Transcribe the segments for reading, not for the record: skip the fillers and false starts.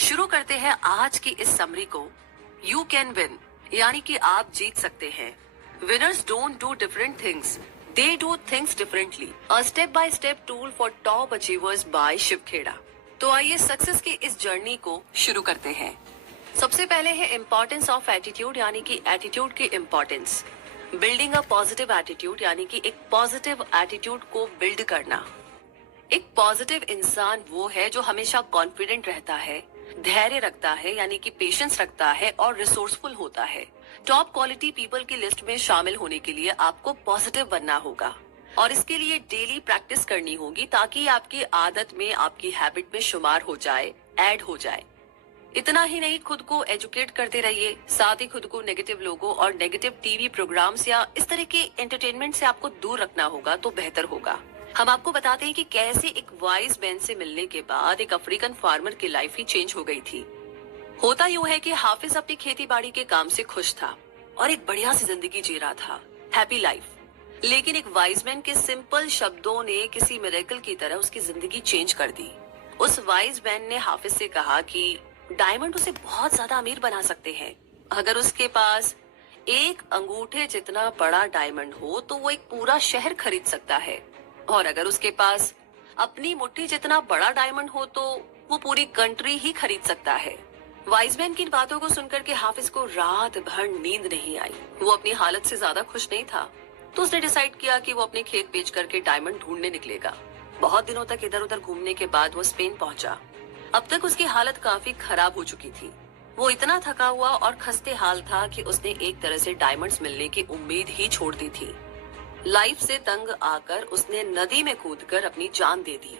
शुरू करते हैं आज की इस समरी को। यू कैन विन, यानी कि आप जीत सकते हैं। Winners don't do different things, they do things differently. A step by step tool for top achievers by Shiv Khera. तो आइए सक्सेस की इस जर्नी को शुरू करते हैं। सबसे पहले है इम्पोर्टेंस ऑफ एटीट्यूड, यानी कि एटीट्यूड की importance. Building a positive attitude, यानी कि एक पॉजिटिव एटीट्यूड को बिल्ड करना। एक पॉजिटिव इंसान वो है जो हमेशा कॉन्फिडेंट रहता है, धैर्य रखता है यानी कि पेशेंस रखता है और रिसोर्सफुल होता है। टॉप क्वालिटी पीपल की लिस्ट में शामिल होने के लिए आपको पॉजिटिव बनना होगा और इसके लिए डेली प्रैक्टिस करनी होगी ताकि आपकी आदत में, आपकी हैबिट में शुमार हो जाए, ऐड हो जाए। इतना ही नहीं, खुद को एजुकेट करते रहिए, साथ ही खुद को नेगेटिव लोगों और नेगेटिव टीवी प्रोग्राम्स या इस तरह के एंटरटेनमेंट से आपको दूर रखना होगा तो बेहतर होगा। हम आपको बताते हैं कि कैसे एक वाइज मैन से मिलने के बाद एक अफ्रीकन फार्मर की लाइफ ही चेंज हो गई थी। होता यूं है कि हाफिज अपनी खेती बाड़ी के काम से खुश था और एक बढ़िया सी जिंदगी जी रहा था, हैप्पी लाइफ। लेकिन एक वाइज मैन के सिंपल शब्दों ने किसी मिरेकल की तरह उसकी जिंदगी चेंज कर दी। उस वाइज मैन ने हाफिज से कहा कि डायमंड उसे बहुत ज्यादा अमीर बना सकते हैं। अगर उसके पास एक अंगूठे जितना बड़ा डायमंड हो तो वो एक पूरा शहर खरीद सकता है, और अगर उसके पास अपनी मुट्ठी जितना बड़ा डायमंड हो तो वो पूरी कंट्री ही खरीद सकता है। वाइजमैन की इन बातों को सुनकर के हाफिज को रात भर नींद नहीं आई। वो अपनी हालत से ज्यादा खुश नहीं था, तो उसने डिसाइड किया कि वो अपने खेत बेच करके डायमंड ढूंढने निकलेगा। बहुत दिनों तक इधर उधर घूमने के बाद वो स्पेन पहुंचा। अब तक उसकी हालत काफी खराब हो चुकी थी। वो इतना थका हुआ और खस्ते हाल था कि उसने एक तरह से डायमंड्स मिलने की उम्मीद ही छोड़ दी थी। लाइफ से तंग आकर उसने नदी में कूदकर अपनी जान दे दी।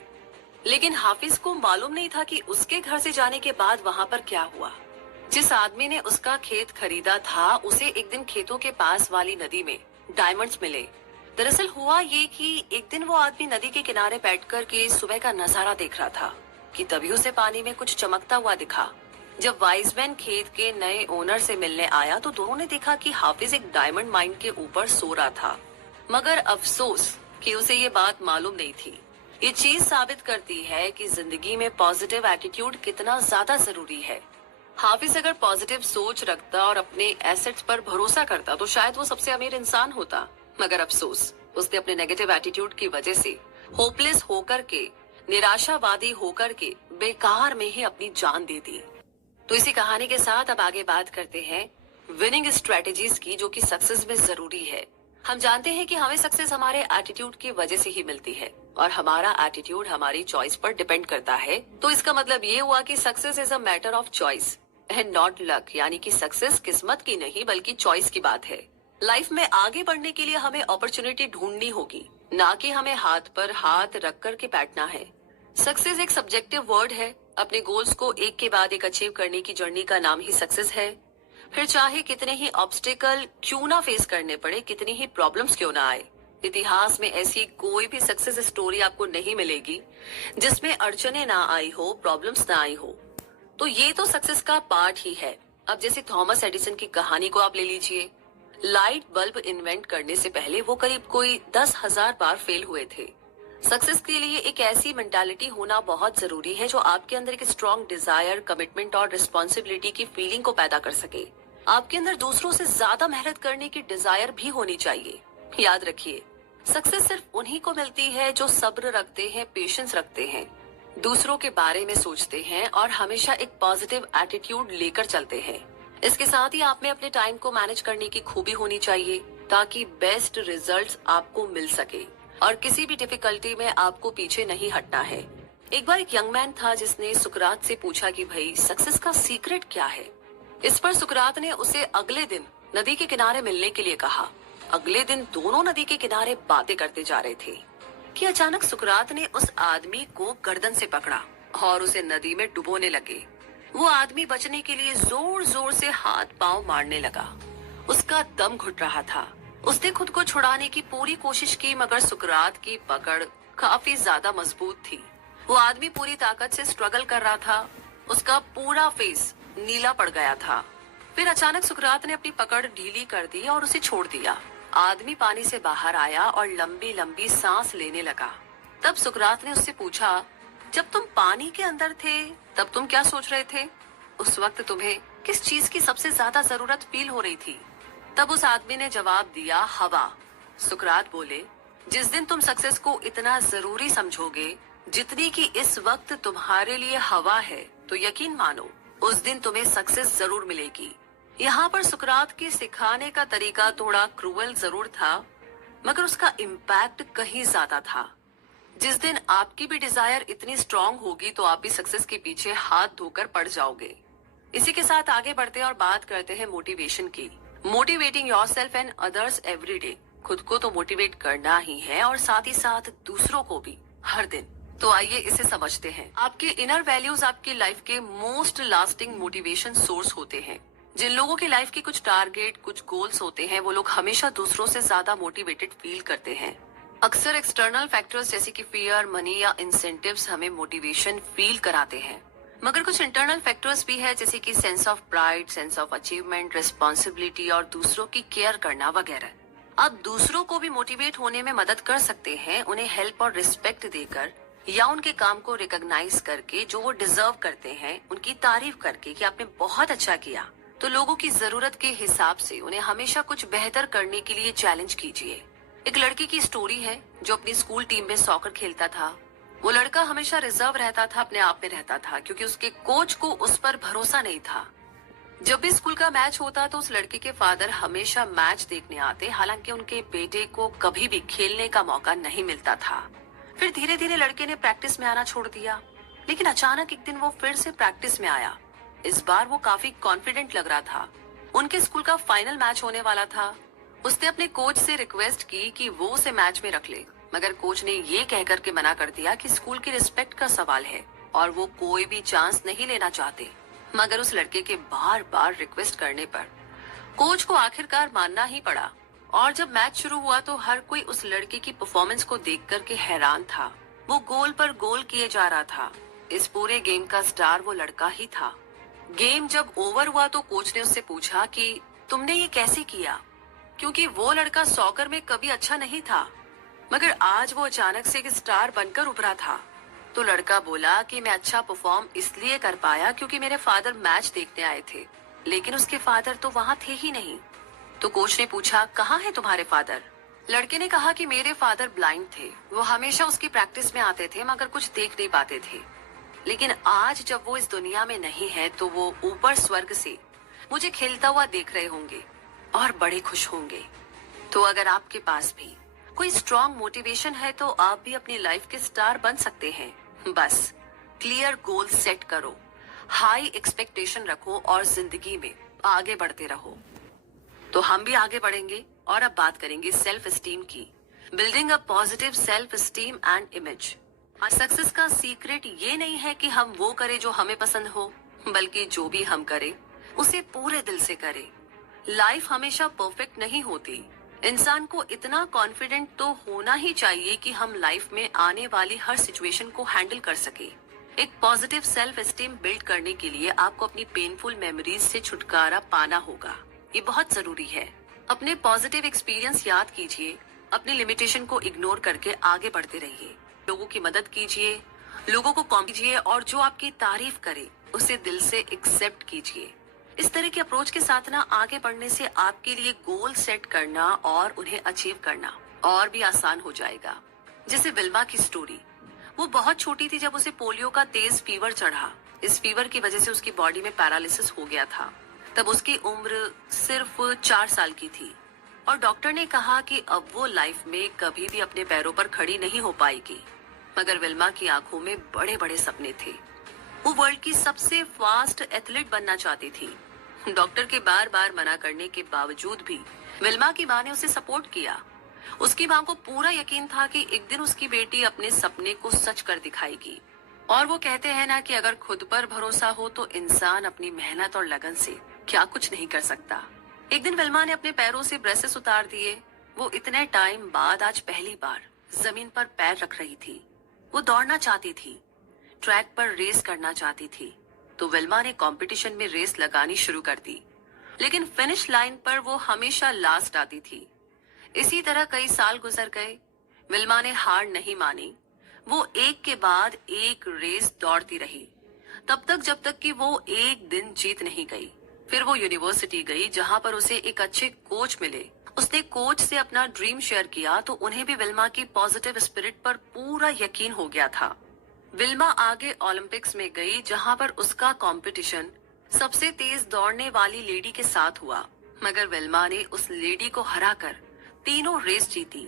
लेकिन हाफिज को मालूम नहीं था कि उसके घर से जाने के बाद वहाँ पर क्या हुआ। जिस आदमी ने उसका खेत खरीदा था उसे एक दिन खेतों के पास वाली नदी में डायमंड्स मिले। दरअसल हुआ ये कि एक दिन वो आदमी नदी के किनारे बैठकर के सुबह का नजारा देख रहा था कि तभी उसे पानी में कुछ चमकता हुआ दिखा। जब वाइजमैन खेत के नए ओनर से मिलने आया तो दोनों ने देखा कि हाफिज एक डायमंड माइन के ऊपर सो रहा था, मगर अफसोस कि उसे ये बात मालूम नहीं थी। ये चीज साबित करती है कि जिंदगी में पॉजिटिव एटीट्यूड कितना ज्यादा जरूरी है। हाफिज अगर पॉजिटिव सोच रखता और अपने एसेट्स पर भरोसा करता तो शायद वो सबसे अमीर इंसान होता, मगर अफसोस उसने अपने नेगेटिव एटीट्यूड की वजह से होपलेस होकर के, निराशावादी होकर के बेकार में ही अपनी जान दे दी। तो इसी कहानी के साथ अब आगे बात करते हैं विनिंग स्ट्रेटेजीज की, जो कि सक्सेस में जरूरी है। हम जानते हैं कि हमें सक्सेस हमारे एटीट्यूड की वजह से ही मिलती है और हमारा एटीट्यूड हमारी चॉइस पर डिपेंड करता है। तो इसका मतलब ये हुआ कि success is a matter of choice and not luck, यानी कि सक्सेस किस्मत की नहीं बल्कि चॉइस की बात है। लाइफ में आगे बढ़ने के लिए हमें अपॉर्चुनिटी ढूंढनी होगी, ना कि हमें हाथ पर हाथ रख कर के बैठना है। सक्सेस एक सब्जेक्टिव वर्ड है। अपने गोल्स को एक के बाद एक अचीव करने की जर्नी का नाम ही सक्सेस है। फिर चाहे कितने ही ऑब्स्टिकल क्यों ना फेस करने पड़े, कितनी ही प्रॉब्लम्स क्यों ना आए, इतिहास में ऐसी कोई भी सक्सेस स्टोरी आपको नहीं मिलेगी जिसमें अड़चने ना आई हो, प्रॉब्लम्स ना आई हो। तो ये तो सक्सेस का पार्ट ही है। अब जैसे थॉमस एडिसन की कहानी को आप ले लीजिए। लाइट बल्ब इन्वेंट करने से पहले वो करीब कोई 10,000 बार फेल हुए थे। सक्सेस के लिए एक ऐसी मेंटालिटी होना बहुत जरूरी है जो आपके अंदर एक स्ट्रॉन्ग डिजायर, कमिटमेंट और रिस्पॉन्सिबिलिटी की फीलिंग को पैदा कर सके। आपके अंदर दूसरों से ज्यादा मेहनत करने की डिजायर भी होनी चाहिए। याद रखिए, सक्सेस सिर्फ उन्हीं को मिलती है जो सब्र रखते हैं, पेशेंस रखते हैं, दूसरों के बारे में सोचते हैं और हमेशा एक पॉजिटिव एटीट्यूड लेकर चलते हैं। इसके साथ ही आप में अपने टाइम को मैनेज करने की खूबी होनी चाहिए ताकि बेस्ट रिजल्ट्स आपको मिल सके और किसी भी डिफिकल्टी में आपको पीछे नहीं हटना है। एक बार एक यंग मैन था जिसने सुकरात से पूछा कि भाई सक्सेस का सीक्रेट क्या है। इस पर सुकरात ने उसे अगले दिन नदी के किनारे मिलने के लिए कहा। अगले दिन दोनों नदी के किनारे बातें करते जा रहे थे कि अचानक सुकरात ने उस आदमी को गर्दन से पकड़ा और उसे नदी में डुबोने लगे। वो आदमी बचने के लिए जोर जोर से हाथ पांव मारने लगा। उसका दम घुट रहा था। उसने खुद को छुड़ाने की पूरी कोशिश की, मगर सुकरात की पकड़ काफी ज्यादा मजबूत थी। वो आदमी पूरी ताकत से स्ट्रगल कर रहा था। उसका पूरा फेस नीला पड़ गया था। फिर अचानक सुकरात ने अपनी पकड़ ढीली कर दी और उसे छोड़ दिया। आदमी पानी से बाहर आया और लंबी लंबी सांस लेने लगा। तब सुकरात ने उससे पूछा, जब तुम पानी के अंदर थे तब तुम क्या सोच रहे थे? उस वक्त तुम्हें किस चीज की सबसे ज्यादा जरूरत फील हो रही थी? तब उस आदमी ने जवाब दिया, हवा। सुकरात बोले, जिस दिन तुम सक्सेस को इतना जरूरी समझोगे जितनी कि इस वक्त तुम्हारे लिए हवा है, तो यकीन मानो उस दिन तुम्हें सक्सेस जरूर मिलेगी। यहाँ पर सुकरात के सिखाने का तरीका थोड़ा क्रूअल जरूर था, मगर उसका इम्पैक्ट कहीं ज्यादा था। जिस दिन आपकी भी डिजायर इतनी स्ट्रांग होगी तो आप भी सक्सेस के पीछे हाथ धोकर पड़ जाओगे। इसी के साथ आगे बढ़ते हैं और बात करते हैं मोटिवेशन की। Motivating yourself and others every day. खुद को तो मोटिवेट करना ही है और साथ ही साथ दूसरों को भी हर दिन। तो आइए इसे समझते हैं। आपके इनर वैल्यूज आपकी लाइफ के मोस्ट लास्टिंग मोटिवेशन सोर्स होते हैं। जिन लोगों की लाइफ के कुछ टारगेट, कुछ गोल्स होते हैं, वो लोग हमेशा दूसरों से ज्यादा मोटिवेटेड फील करते हैं। अक्सर एक्सटर्नल फैक्टर्स जैसे कि फियर, मनी या इंसेंटिव्स हमें मोटिवेशन फील कराते हैं, मगर कुछ इंटरनल फैक्टर्स भी है जैसे कि sense of pride, sense of achievement, responsibility और दूसरों की केयर करना वगैरह। आप दूसरों को भी मोटिवेट होने में मदद कर सकते हैं, उन्हें हेल्प और रिस्पेक्ट देकर या उनके काम को रिकॉग्नाइज करके जो वो डिजर्व करते हैं, उनकी तारीफ करके कि आपने बहुत अच्छा किया। तो लोगों की जरूरत के हिसाब से उन्हें हमेशा कुछ बेहतर करने के लिए चैलेंज कीजिए। एक लड़के की स्टोरी है जो अपनी स्कूल टीम में सॉकर खेलता था। वो लड़का हमेशा रिजर्व रहता था, अपने आप में रहता था, क्योंकि उसके कोच को उस पर भरोसा नहीं था। जब भी स्कूल का मैच होता तो उस लड़के के फादर हमेशा मैच देखने आते, हालांकि उनके बेटे को कभी भी खेलने का मौका नहीं मिलता था। फिर धीरे धीरे लड़के ने प्रैक्टिस में आना छोड़ दिया, लेकिन अचानक एक दिन वो फिर से प्रैक्टिस में आया। इस बार वो काफी कॉन्फिडेंट लग रहा था। उनके स्कूल का फाइनल मैच होने वाला था। उसने अपने कोच से रिक्वेस्ट की कि वो उसे मैच में रख ले, मगर कोच ने ये कहकर के मना कर दिया कि स्कूल की रिस्पेक्ट का सवाल है और वो कोई भी चांस नहीं लेना चाहते। मगर उस लड़के के बार बार रिक्वेस्ट करने पर कोच को आखिरकार मानना ही पड़ा। और जब मैच शुरू हुआ तो हर कोई उस लड़के की परफॉर्मेंस को देख कर के हैरान था। वो गोल पर गोल किए जा रहा था। इस पूरे गेम का स्टार वो लड़का ही था। गेम जब ओवर हुआ तो कोच ने उससे पूछा कि तुमने ये कैसे किया, क्योंकि वो लड़का सॉकर में कभी अच्छा नहीं था, मगर आज वो अचानक से एक स्टार बनकर उभरा था। तो लड़का बोला कि मैं अच्छा परफॉर्म इसलिए कर पाया क्योंकि मेरे फादर मैच देखने आए थे, लेकिन उसके फादर तो वहाँ थे ही नहीं। तो कोच ने पूछा, कहाँ है तुम्हारे फादर? लड़के ने कहा कि मेरे फादर ब्लाइंड थे, वो हमेशा उसकी प्रैक्टिस में आते थे मगर कुछ देख नहीं पाते थे, लेकिन आज जब वो इस दुनिया में नहीं है तो वो ऊपर स्वर्ग से मुझे खेलता हुआ देख रहे होंगे और बड़े खुश होंगे। तो अगर आपके पास भी कोई स्ट्रॉन्ग मोटिवेशन है तो आप भी अपनी लाइफ के स्टार बन सकते हैं। बस क्लियर गोल सेट करो, हाई एक्सपेक्टेशन रखो और जिंदगी में आगे बढ़ते रहो। तो हम भी आगे बढ़ेंगे और अब बात करेंगे सेल्फ एस्टीम की। Building a positive self esteem and image. Success का सीक्रेट ये नहीं है कि हम वो करें जो हमें पसंद हो, बल्कि जो भी हम करें उसे पूरे दिल से करें। लाइफ हमेशा परफेक्ट नहीं होती। इंसान को इतना कॉन्फिडेंट तो होना ही चाहिए कि हम लाइफ में आने वाली हर सिचुएशन को हैंडल कर सके। एक पॉजिटिव सेल्फ एस्टीम बिल्ड करने के लिए आपको अपनी पेनफुल मेमोरीज से छुटकारा पाना होगा। ये बहुत जरूरी है। अपने पॉजिटिव एक्सपीरियंस याद कीजिए, अपनी लिमिटेशन को इग्नोर करके आगे बढ़ते रहिए। लोगों की मदद कीजिए, लोगों को कॉम कीजिए और जो आपकी तारीफ करे उसे दिल से एक्सेप्ट कीजिए। इस तरह के अप्रोच के साथ ना आगे बढ़ने से आपके लिए गोल सेट करना और उन्हें अचीव करना और भी आसान हो जाएगा। जैसे विल्मा की स्टोरी, वो बहुत छोटी थी जब उसे पोलियो का तेज फीवर चढ़ा। इस फीवर की वजह से उसकी बॉडी में पैरालिसिस हो गया था। तब उसकी उम्र सिर्फ 4 साल की थी और डॉक्टर ने कहा कि अब वो लाइफ में कभी भी अपने पैरों पर खड़ी नहीं हो पाएगी। मगर विल्मा की आंखों में बड़े बड़े सपने थे। वो वर्ल्ड की सबसे फास्ट एथलीट बनना चाहती थी। डॉक्टर के बार बार मना करने के बावजूद भी विल्मा की माँ ने उसे सपोर्ट किया। उसकी माँ को पूरा यकीन था कि एक दिन उसकी बेटी अपने सपने को सच कर दिखाएगी। और वो कहते हैं ना कि अगर खुद पर भरोसा हो तो इंसान अपनी मेहनत और लगन से क्या कुछ नहीं कर सकता। एक दिन विल्मा ने अपने पैरों से ब्रेसेस उतार दिए। वो इतने टाइम बाद आज पहली बार जमीन पर पैर रख रही थी। वो दौड़ना चाहती थी, ट्रैक पर रेस करना चाहती थी। तो विल्मा ने कंपटीशन में रेस लगानी शुरू कर दी, लेकिन फिनिश लाइन पर वो हमेशा लास्ट आती थी। इसी तरह कई साल गुजर गए। विल्मा ने हार नहीं मानी। वो एक के बाद एक रेस दौड़ती रही, तब तक जब तक कि वो एक दिन जीत नहीं गई। फिर वो यूनिवर्सिटी गई जहाँ पर उसे एक अच्छे कोच मिले। उसने कोच से अपना ड्रीम शेयर किया तो उन्हें भी विल्मा की पॉजिटिव स्पिरिट पर पूरा यकीन हो गया था। विल्मा आगे ओलंपिक्स में गई जहाँ पर उसका कंपटीशन सबसे तेज दौड़ने वाली लेडी के साथ हुआ, मगर विल्मा ने उस लेडी को हराकर तीनों रेस जीती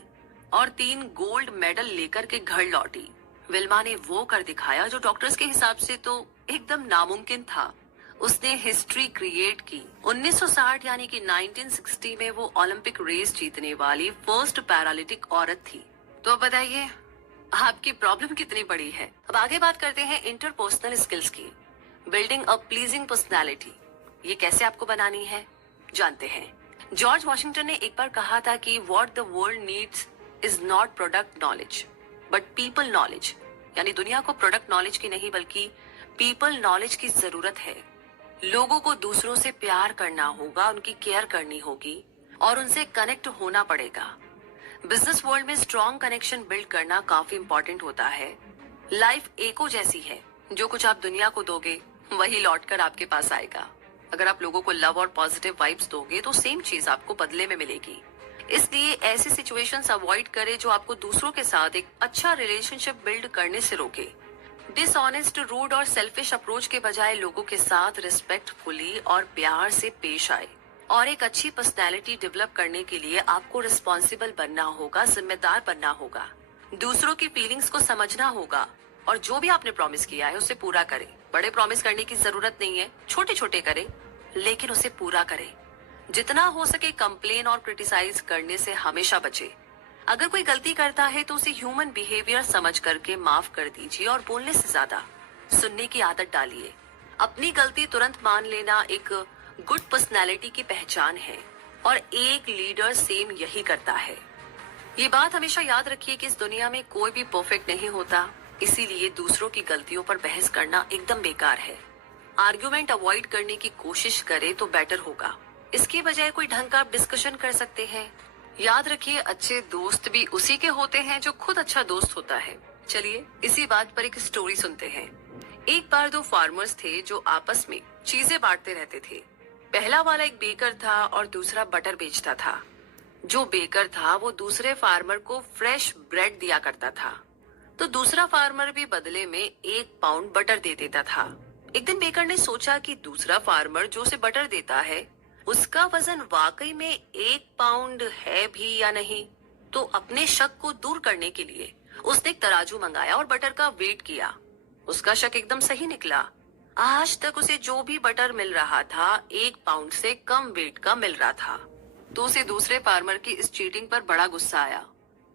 और 3 गोल्ड मेडल लेकर के घर लौटी। विल्मा ने वो कर दिखाया जो डॉक्टर्स के हिसाब से तो एकदम नामुमकिन था। उसने हिस्ट्री क्रिएट की। 1960 यानी कि 1960 में वो ओलंपिक रेस जीतने वाली फर्स्ट पैरालिटिक औरत थी। तो अब बताइए आपकी प्रॉब्लम कितनी बड़ी है। अब आगे बात करते हैं इंटरपर्सनल स्किल्स की। बिल्डिंग अ प्लीजिंग पर्सनालिटी, ये कैसे आपको बनानी है जानते हैं। जॉर्ज वॉशिंगटन ने एक बार कहा था कि what the world needs is not product knowledge but people knowledge, यानी दुनिया को प्रोडक्ट नॉलेज की नहीं बल्कि पीपल नॉलेज की जरूरत है। लोगों को दूसरों से प्यार करना होगा, उनकी केयर करनी होगी और उनसे कनेक्ट होना पड़ेगा। बिजनेस वर्ल्ड में स्ट्रॉन्ग कनेक्शन बिल्ड करना काफी इंपॉर्टेंट होता है। लाइफ एको जैसी है, जो कुछ आप दुनिया को दोगे वही लौटकर आपके पास आएगा। अगर आप लोगों को लव और पॉजिटिव वाइब्स दोगे तो सेम चीज आपको बदले में मिलेगी। इसलिए ऐसी सिचुएशंस अवॉइड करें जो आपको दूसरों के साथ एक अच्छा रिलेशनशिप बिल्ड करने से रोके। डिसऑनेस्ट, रूड और सेल्फिश अप्रोच के बजाय लोगों के साथ रिस्पेक्टफुली और प्यार से पेश आए। और एक अच्छी पर्सनैलिटी डेवलप करने के लिए आपको रिस्पॉन्सिबल बनना होगा, जिम्मेदार बनना होगा, दूसरों की फीलिंग्स को समझना होगा और जो भी आपने प्रॉमिस किया है उसे पूरा करें। बड़े प्रॉमिस करने की जरूरत नहीं है, छोटे छोटे करें लेकिन उसे पूरा करें। जितना हो सके कंप्लेन और क्रिटिसाइज करने से हमेशा बचे। अगर कोई गलती करता है तो उसे ह्यूमन बिहेवियर समझ करके माफ कर दीजिए और बोलने से ज्यादा सुनने की आदत डालिए। अपनी गलती तुरंत मान लेना एक गुड पर्सनैलिटी की पहचान है और एक लीडर सेम यही करता है। ये बात हमेशा याद रखिए कि इस दुनिया में कोई भी परफेक्ट नहीं होता, इसीलिए दूसरों की गलतियों पर बहस करना एकदम बेकार है। आर्ग्यूमेंट अवॉइड करने की कोशिश करें तो बेटर होगा। इसके बजाय कोई ढंग का आप डिस्कशन कर सकते हैं। याद रखिए अच्छे दोस्त भी उसी के होते हैं जो खुद अच्छा दोस्त होता है। चलिए इसी बात पर एक स्टोरी सुनते हैं। एक बार 2 फार्मर्स थे जो आपस में चीजें बांटते रहते थे। पहला वाला एक बेकर था और दूसरा बटर बेचता था। जो बेकर था वो दूसरे फार्मर को फ्रेश ब्रेड दिया करता था, तो दूसरा फार्मर भी बदले में 1 पाउंड बटर दे देता था। एक दिन बेकर ने सोचा कि दूसरा फार्मर जो उसे बटर देता है उसका वजन वाकई में 1 पाउंड है भी या नहीं। तो अपने शक को दूर करने के लिए उसने एक तराजू मंगाया और बटर का वेट किया। उसका शक एकदम सही निकला। आज तक उसे जो भी बटर मिल रहा था 1 पाउंड से कम वेट का मिल रहा था। तो उसे दूसरे फार्मर की इस चीटिंग पर बड़ा गुस्सा आया।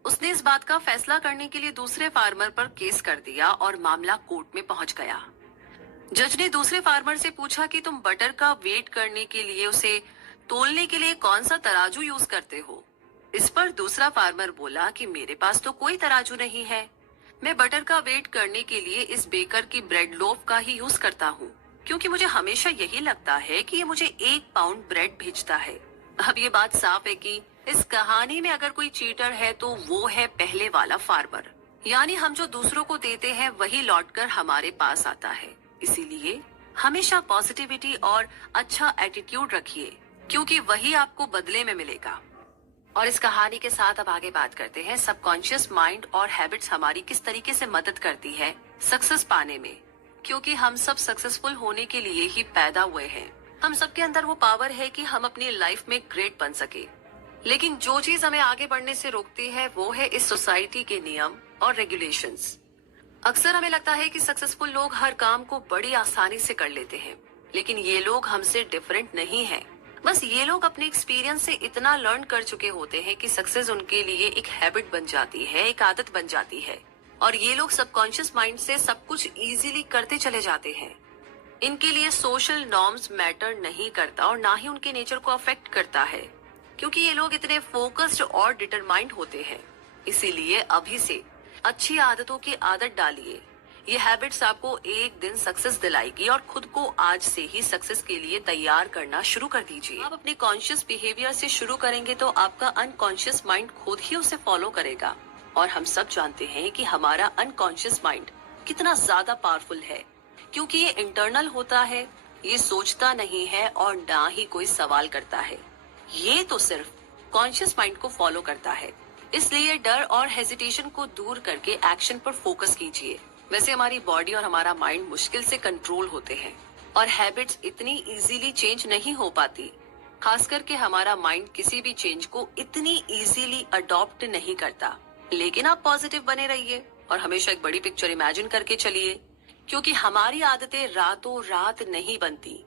उसने इस बात का फैसला करने के लिए दूसरे फार्मर पर केस कर दिया और मामला कोर्ट में पहुंच गया। जज ने दूसरे फार्मर से पूछा कि तुम बटर का वेट करने के लिए, उसे तोलने के लिए कौन सा तराजू यूज करते हो। इस पर दूसरा फार्मर बोला कि मेरे पास तो कोई तराजू नहीं है, मैं बटर का वेट करने के लिए इस बेकर की ब्रेड लोफ का ही यूज करता हूँ, क्योंकि मुझे हमेशा यही लगता है कि ये मुझे 1 पाउंड ब्रेड भेजता है। अब ये बात साफ है कि इस कहानी में अगर कोई चीटर है तो वो है पहले वाला फार्मर, यानी हम जो दूसरों को देते हैं वही लौटकर हमारे पास आता है। इसीलिए हमेशा पॉजिटिविटी और अच्छा एटीट्यूड रखिए, क्योंकि वही आपको बदले में मिलेगा। और इस कहानी के साथ अब आगे बात करते हैं सबकॉन्शियस माइंड और हैबिट्स हमारी किस तरीके से मदद करती है सक्सेस पाने में। क्योंकि हम सब सक्सेसफुल होने के लिए ही पैदा हुए हैं। हम सबके अंदर वो पावर है कि हम अपनी लाइफ में ग्रेट बन सके। लेकिन जो चीज हमें आगे बढ़ने से रोकती है वो है इस सोसाइटी के नियम और रेगुलेशंस। अक्सर हमें लगता है कि सक्सेसफुल लोग हर काम को बड़ी आसानी से कर लेते हैं, लेकिन ये लोग हमसे डिफरेंट नहीं हैं। बस ये लोग अपने एक्सपीरियंस से इतना लर्न कर चुके होते हैं कि सक्सेस उनके लिए एक हैबिट बन जाती है, एक आदत बन जाती है। और ये लोग सबकॉन्शियस माइंड से सब कुछ इजीली करते चले जाते हैं। इनके लिए सोशल नॉर्म्स मैटर नहीं करता और ना ही उनके नेचर को अफेक्ट करता है, क्योंकि ये लोग इतने फोकस्ड और डिटरमाइंड होते हैं। इसीलिए अभी से अच्छी आदतों की आदत डालिए। ये हैबिट्स आपको एक दिन सक्सेस दिलाएगी और खुद को आज से ही सक्सेस के लिए तैयार करना शुरू कर दीजिए। आप अपने कॉन्शियस बिहेवियर से शुरू करेंगे तो आपका अनकॉन्शियस माइंड खुद ही उसे फॉलो करेगा और हम सब जानते हैं कि हमारा अनकॉन्शियस माइंड कितना ज्यादा पावरफुल है, क्योंकि ये इंटरनल होता है, ये सोचता नहीं है और ना ही कोई सवाल करता है। ये तो सिर्फ कॉन्शियस माइंड को फॉलो करता है। इसलिए डर और हेजिटेशन को दूर करके एक्शन पर फोकस कीजिए। वैसे हमारी बॉडी और हमारा माइंड मुश्किल से कंट्रोल होते हैं और हैबिट्स इतनी इजीली चेंज नहीं हो पाती। खास करके हमारा माइंड किसी भी चेंज को इतनी इजीली अडॉप्ट नहीं करता। लेकिन आप पॉजिटिव बने रहिए और हमेशा एक बड़ी पिक्चर इमेजिन करके चलिए, क्योंकि हमारी आदतें रातों रात नहीं बनती।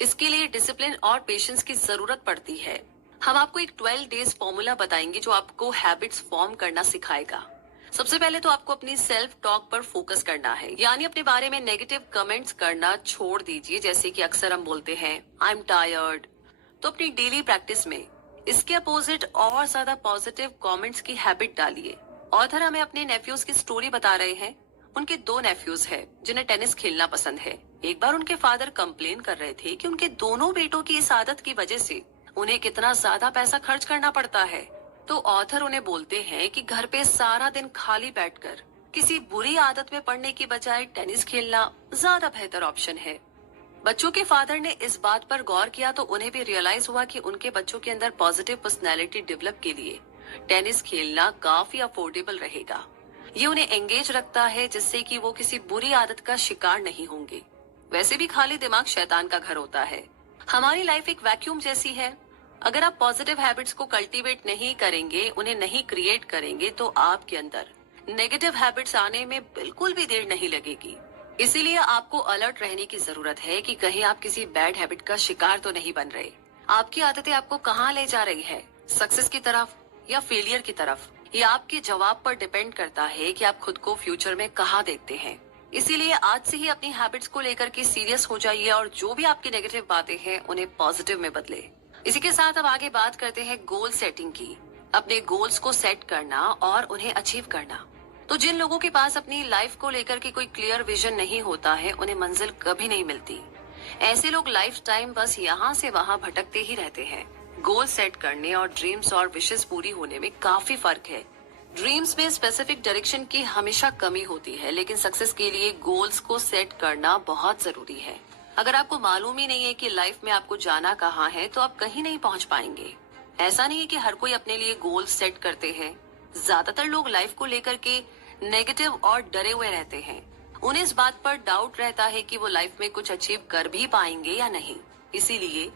इसके लिए डिसिप्लिन और पेशेंस की जरूरत पड़ती है। हम आपको एक 12 डेज फॉर्मूला बताएंगे जो आपको हैबिट्स फॉर्म करना सिखाएगा। सबसे पहले तो आपको अपनी सेल्फ टॉक पर फोकस करना है, यानी अपने बारे में नेगेटिव कमेंट्स करना छोड़ दीजिए। जैसे कि अक्सर हम बोलते हैं आई एम टायर्ड, तो अपनी डेली प्रैक्टिस में इसके अपोजिट और ज्यादा पॉजिटिव कमेंट्स की हैबिट डालिए। ऑथर हमें अपने नेफ्यूज की स्टोरी बता रहे हैं। उनके 2 नेफ्यूज हैं जिन्हें टेनिस खेलना पसंद है। एक बार उनके फादर कंप्लेन कर रहे थे कि उनके दोनों बेटों की इस आदत की वजह से उन्हें कितना ज्यादा पैसा खर्च करना पड़ता है। तो ऑथर उन्हें बोलते हैं कि घर पे सारा दिन खाली बैठकर किसी बुरी आदत में पड़ने की बजाय टेनिस खेलना ज्यादा बेहतर ऑप्शन है। बच्चों के फादर ने इस बात पर गौर किया तो उन्हें भी रियलाइज हुआ कि उनके बच्चों के अंदर पॉजिटिव पर्सनैलिटी डेवलप के लिए टेनिस खेलना काफी अफोर्डेबल रहेगा। ये उन्हें एंगेज रखता है, जिससे कि वो किसी बुरी आदत का शिकार नहीं होंगे। वैसे भी खाली दिमाग शैतान का घर होता है। हमारी लाइफ एक वैक्यूम जैसी है। अगर आप पॉजिटिव हैबिट्स को कल्टीवेट नहीं करेंगे, उन्हें नहीं क्रिएट करेंगे, तो आपके अंदर नेगेटिव हैबिट्स आने में बिल्कुल भी देर नहीं लगेगी। इसीलिए आपको अलर्ट रहने की जरूरत है कि कहीं आप किसी बैड हैबिट का शिकार तो नहीं बन रहे। आपकी आदतें आपको कहाँ ले जा रही है, सक्सेस की तरफ या फेलियर की तरफ? ये आपके जवाब पर डिपेंड करता है कि आप खुद को फ्यूचर में कहाँ देखते हैं। इसीलिए आज से ही अपनी हैबिट्स को लेकर के सीरियस हो जाइए और जो भी आपकी नेगेटिव बातें हैं उन्हें पॉजिटिव में बदले। इसी के साथ अब आगे बात करते हैं गोल सेटिंग की। अपने गोल्स को सेट करना और उन्हें अचीव करना। तो जिन लोगों के पास अपनी लाइफ को लेकर के कोई क्लियर विजन नहीं होता है, उन्हें मंजिल कभी नहीं मिलती। ऐसे लोग लाइफ टाइम बस यहाँ से वहाँ भटकते ही रहते हैं। गोल सेट करने और ड्रीम्स और विशेस पूरी होने में काफी फर्क है। ड्रीम्स में स्पेसिफिक डायरेक्शन की हमेशा कमी होती है, लेकिन सक्सेस के लिए गोल्स को सेट करना बहुत जरूरी है। अगर आपको मालूम ही नहीं है कि लाइफ में आपको जाना कहाँ है, तो आप कहीं नहीं पहुँच पाएंगे। ऐसा नहीं है कि हर कोई अपने लिए गोल सेट करते हैं। ज्यादातर लोग लाइफ को लेकर के नेगेटिव और डरे हुए रहते हैं। उन्हें इस बात पर डाउट रहता है कि वो लाइफ में कुछ अचीव कर भी पाएंगे या नहीं। इसीलिए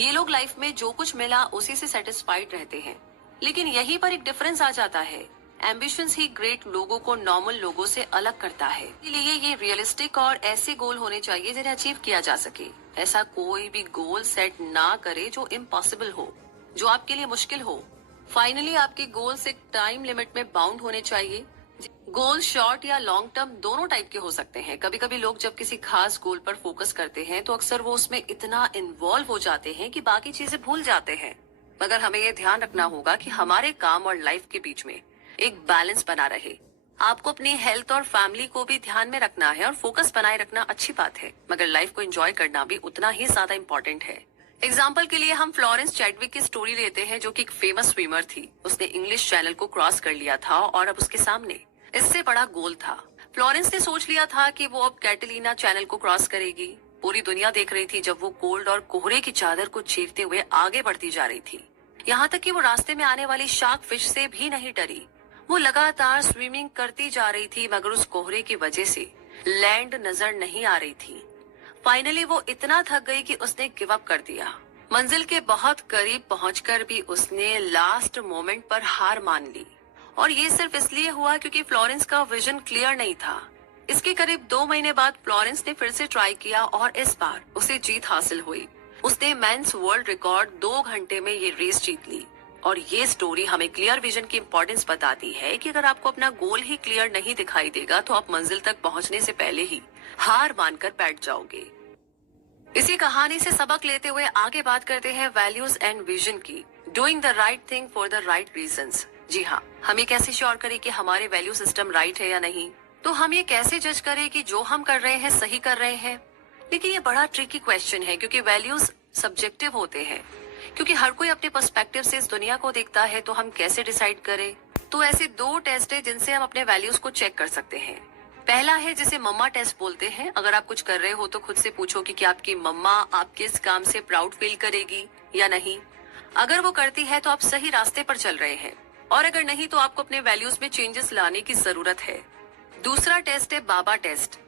ये लोग लाइफ में जो कुछ मिला उसी से सेटिस्फाइड रहते हैं। लेकिन यहीं पर एक डिफरेंस आ जाता है। एम्बिशंस ही ग्रेट लोगों को नॉर्मल लोगों से अलग करता है। इसलिए ये रियलिस्टिक और ऐसे गोल होने चाहिए जिन्हें अचीव किया जा सके। ऐसा कोई भी गोल सेट ना करे जो इम्पॉसिबल हो, जो आपके लिए मुश्किल हो। फाइनली आपके गोल्स एक टाइम लिमिट में बाउंड होने चाहिए। गोल शॉर्ट या लॉन्ग टर्म दोनों टाइप के हो सकते हैं। कभी कभी लोग जब किसी खास गोल पर फोकस करते हैं तो अक्सर वो उसमें इतना इन्वॉल्व हो जाते हैं कि बाकी चीजें भूल जाते हैं। मगर हमें ये ध्यान रखना होगा कि हमारे काम और लाइफ के बीच में एक बैलेंस बना रहे। आपको अपनी हेल्थ और फैमिली को भी ध्यान में रखना है और फोकस बनाए रखना अच्छी बात है, मगर लाइफ को एंजॉय करना भी उतना ही ज्यादा इम्पोर्टेंट है। एग्जाम्पल के लिए हम फ्लोरेंस चैडविक की स्टोरी लेते हैं, जो कि एक फेमस स्विमर थी। उसने इंग्लिश चैनल को क्रॉस कर लिया था और अब उसके सामने इससे बड़ा गोल था। फ्लोरेंस ने सोच लिया था कि वो अब कैटलीना चैनल को क्रॉस करेगी। पूरी दुनिया देख रही थी जब वो कोल्ड और कोहरे की चादर को चीरते हुए आगे बढ़ती जा रही थी। यहाँ तक कि वो रास्ते में आने वाली शार्क फिश से भी नहीं डरी। वो लगातार स्विमिंग करती जा रही थी, मगर उस कोहरे की वजह से लैंड नजर नहीं आ रही थी। फाइनली वो इतना थक गई कि उसने गिव अप कर दिया। मंजिल के बहुत करीब पहुंचकर भी उसने लास्ट मोमेंट पर हार मान ली, और ये सिर्फ इसलिए हुआ क्योंकि फ्लोरेंस का विजन क्लियर नहीं था। इसके करीब 2 महीने बाद फ्लोरेंस ने फिर से ट्राई किया और इस बार उसे जीत हासिल हुई। उसने मेंस वर्ल्ड रिकॉर्ड 2 घंटे में ये रेस जीत ली। और ये स्टोरी हमें क्लियर विजन की इम्पोर्टेंस बताती है कि अगर आपको अपना गोल ही क्लियर नहीं दिखाई देगा तो आप मंजिल तक पहुंचने से पहले ही हार मानकर बैठ जाओगे। इसी कहानी से सबक लेते हुए आगे बात करते हैं वैल्यूज एंड विजन की। Doing the right thing for the right reasons. जी हाँ, हम ये कैसे श्योर करें कि हमारे वैल्यू सिस्टम राइट है या नहीं? तो हम ये कैसे जज करें कि जो हम कर रहे हैं सही कर रहे हैं? लेकिन ये बड़ा ट्रिकी क्वेश्चन है, क्योंकि वैल्यूज सब्जेक्टिव होते हैं। क्योंकि हर कोई अपने पर्सपेक्टिव से इस दुनिया को देखता है, तो हम कैसे डिसाइड करें तो ऐसे 2 टेस्ट है जिनसे हम अपने वैल्यूज को चेक कर सकते हैं। पहला है जिसे मम्मा टेस्ट बोलते हैं। अगर आप कुछ कर रहे हो तो खुद से पूछो कि क्या आपकी मम्मा आपके इस काम से प्राउड फील करेगी या नहीं। अगर वो करती है तो आप सही रास्ते पर चल रहे हैं, और अगर नहीं तो आपको अपने वैल्यूज में चेंजेस लाने की जरूरत है। दूसरा टेस्ट है बाबा टेस्ट।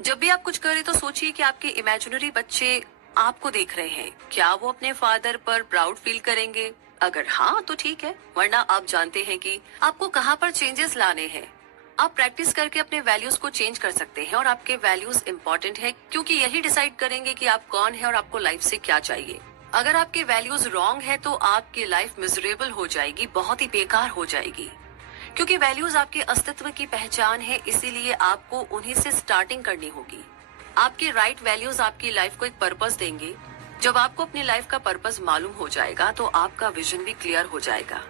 जब भी आप कुछ करें तो सोचिए कि आपके इमेजिनरी बच्चे आपको देख रहे हैं, क्या वो अपने फादर पर प्राउड फील करेंगे? अगर हाँ तो ठीक है, वरना आप जानते हैं कि आपको कहाँ पर चेंजेस लाने हैं। आप प्रैक्टिस करके अपने वैल्यूज को चेंज कर सकते हैं, और आपके वैल्यूज इंपॉर्टेंट है क्योंकि यही डिसाइड करेंगे कि आप कौन है और आपको लाइफ से क्या चाहिए। अगर आपके वैल्यूज रॉन्ग है तो आपकी लाइफ मिजरेबल हो जाएगी, बहुत ही बेकार हो जाएगी। क्योंकि वैल्यूज आपके अस्तित्व की पहचान है, इसीलिए आपको उन्हीं से स्टार्टिंग करनी होगी। आपके राइट वैल्यूज आपकी लाइफ को एक पर्पस देंगे। जब आपको अपनी लाइफ का पर्पस मालूम हो जाएगा तो आपका विजन भी क्लियर हो जाएगा।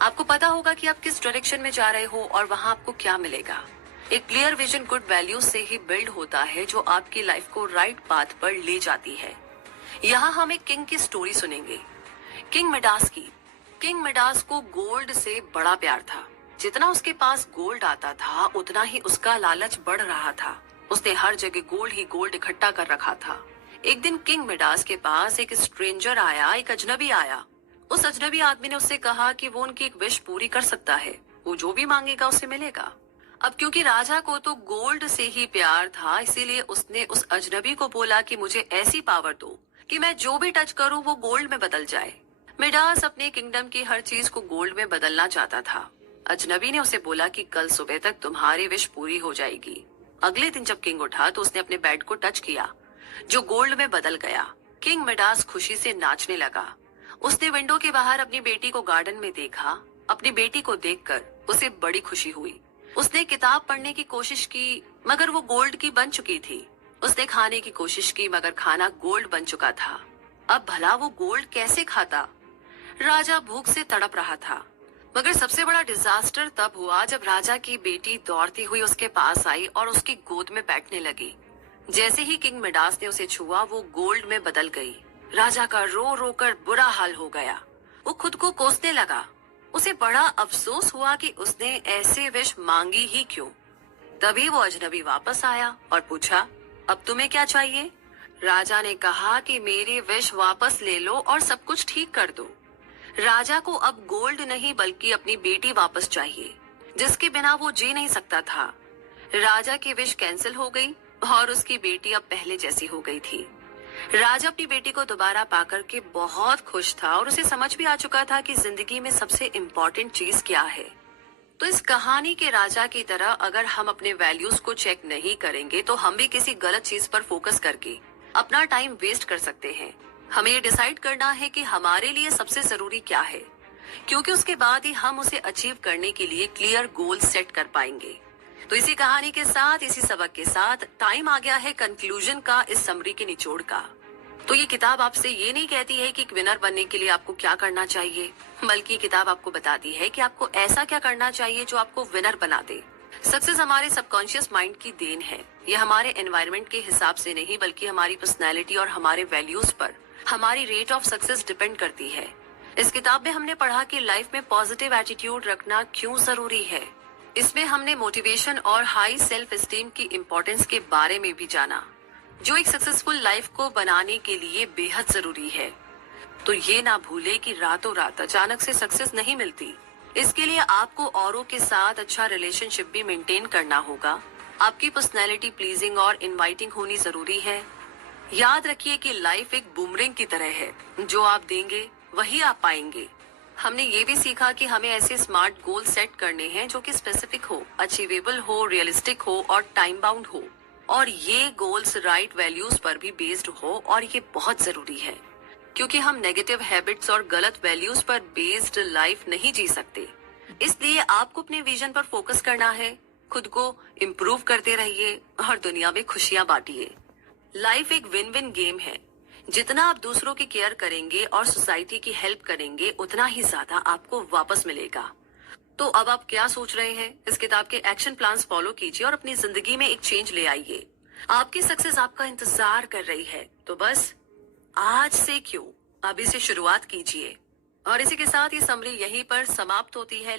आपको पता होगा कि आप किस डायरेक्शन में जा रहे हो और वहाँ आपको क्या मिलेगा। एक क्लियर विजन गुड वैल्यूज से ही बिल्ड होता है, जो आपकी लाइफ को राइट पाथ पर ले जाती है। यहाँ हम एक किंग की स्टोरी सुनेंगे, किंग मिडास की। किंग मिडास को गोल्ड से बड़ा प्यार था। जितना उसके पास गोल्ड आता था उतना ही उसका लालच बढ़ रहा था। उसने हर जगह गोल्ड ही गोल्ड इकट्ठा कर रखा था। एक दिन किंग मिडास के पास एक स्ट्रेंजर आया, एक अजनबी आया। उस अजनबी आदमी ने उससे कहा कि वो उनकी एक विश पूरी कर सकता है, वो जो भी मांगेगा उसे मिलेगा। अब क्योंकि राजा को तो गोल्ड से ही प्यार था, इसीलिए उसने उस अजनबी को बोला कि मुझे ऐसी पावर दो कि मैं जो भी टच करूं वो गोल्ड में बदल जाए। मिडास अपने किंगडम की हर चीज को गोल्ड में बदलना चाहता था। अजनबी ने उसे बोला कि कल सुबह तक तुम्हारी विश पूरी हो जाएगी। अगले दिन जब किंग उठा तो उसने अपने बेड को टच किया, जो गोल्ड में बदल गया। किंग मिडास खुशी से नाचने लगा। उसने विंडो के बाहर अपनी बेटी को गार्डन में देखा। अपनी बेटी को देखकर उसे बड़ी खुशी हुई। उसने किताब पढ़ने की कोशिश की, मगर वो गोल्ड की बन चुकी थी। उसने खाने की कोशिश की, मगर खाना गोल्ड बन चुका था। अब भला वो गोल्ड कैसे खाता? राजा भूख से तड़प रहा था। मगर सबसे बड़ा डिजास्टर तब हुआ जब राजा की बेटी दौड़ती हुई उसके पास आई और उसकी गोद में बैठने लगी। जैसे ही किंग मिडास ने उसे छुआ, वो गोल्ड में बदल गई। राजा का रो रो कर बुरा हाल हो गया। वो खुद को कोसने लगा। उसे बड़ा अफसोस हुआ कि उसने ऐसे विश मांगी ही क्यों। तभी वो अजनबी वापस आया और पूछा, अब तुम्हें क्या चाहिए? राजा ने कहा कि मेरी विश वापस ले लो और सब कुछ ठीक कर दो। राजा को अब गोल्ड नहीं बल्कि अपनी बेटी वापस चाहिए, जिसके बिना वो जी नहीं सकता था। राजा की विश कैंसिल हो गई और उसकी बेटी अब पहले जैसी हो गई थी। राजा अपनी बेटी को दोबारा पाकर के बहुत खुश था और उसे समझ भी आ चुका था कि जिंदगी में सबसे इम्पोर्टेंट चीज क्या है। तो इस कहानी के राजा की तरह अगर हम अपने वैल्यूज को चेक नहीं करेंगे तो हम भी किसी गलत चीज पर फोकस करके अपना टाइम वेस्ट कर सकते हैं। हमें ये डिसाइड करना है कि हमारे लिए सबसे जरूरी क्या है, क्योंकि उसके बाद ही हम उसे अचीव करने के लिए क्लियर गोल सेट कर पाएंगे। तो इसी कहानी के साथ, इसी सबक के साथ टाइम आ गया है कंक्लूजन का, इस समरी के निचोड़ का। तो ये किताब आपसे ये नहीं कहती है कि एक विनर बनने के लिए आपको क्या करना चाहिए, बल्कि किताब आपको बताती है कि आपको ऐसा क्या करना चाहिए जो आपको विनर बना दे। सक्सेस हमारे सबकॉन्शियस माइंड की देन है। ये हमारे एनवायरनमेंट के हिसाब से नहीं, बल्कि हमारी पर्सनैलिटी और हमारे वैल्यूज पर हमारी रेट ऑफ सक्सेस डिपेंड करती है। इस किताब में हमने पढ़ा कि लाइफ में पॉजिटिव एटीट्यूड रखना क्यों जरूरी है। इसमें हमने मोटिवेशन और हाई सेल्फ एस्टीम की इम्पोर्टेंस के बारे में भी जाना, जो एक सक्सेसफुल लाइफ को बनाने के लिए बेहद जरूरी है। तो ये ना भूले कि रातों रात अचानक से सक्सेस नहीं मिलती। इसके लिए आपको औरों के साथ अच्छा रिलेशनशिप भी मेंटेन करना होगा। आपकी पर्सनैलिटी प्लीजिंग और इनवाइटिंग होनी जरूरी है। याद रखिए कि लाइफ एक बूमरैंग की तरह है, जो आप देंगे वही आप पाएंगे। हमने ये भी सीखा कि हमें ऐसे स्मार्ट गोल सेट करने हैं जो कि स्पेसिफिक हो, अचीवेबल हो, रियलिस्टिक हो और टाइम बाउंड हो, और ये गोल्स राइट वैल्यूज पर भी बेस्ड हो। और ये बहुत जरूरी है, क्योंकि हम नेगेटिव हैबिट्स और गलत वैल्यूज पर बेस्ड लाइफ नहीं जी सकते। इसलिए आपको अपने विजन पर फोकस करना है, खुद को इम्प्रूव करते रहिए और दुनिया में खुशियां बांटिए। लाइफ एक विन विन गेम है। जितना आप दूसरों की केयर करेंगे और सोसाइटी की हेल्प करेंगे, उतना ही ज्यादा आपको वापस मिलेगा। तो अब आप क्या सोच रहे हैं? इस किताब के एक्शन प्लान्स फॉलो कीजिए और अपनी जिंदगी में एक चेंज ले आइए। आपकी सक्सेस आपका इंतजार कर रही है। तो बस आज से क्यों, अभी से शुरुआत कीजिए। और इसी के साथ ये समरी यहीं पर समाप्त होती है।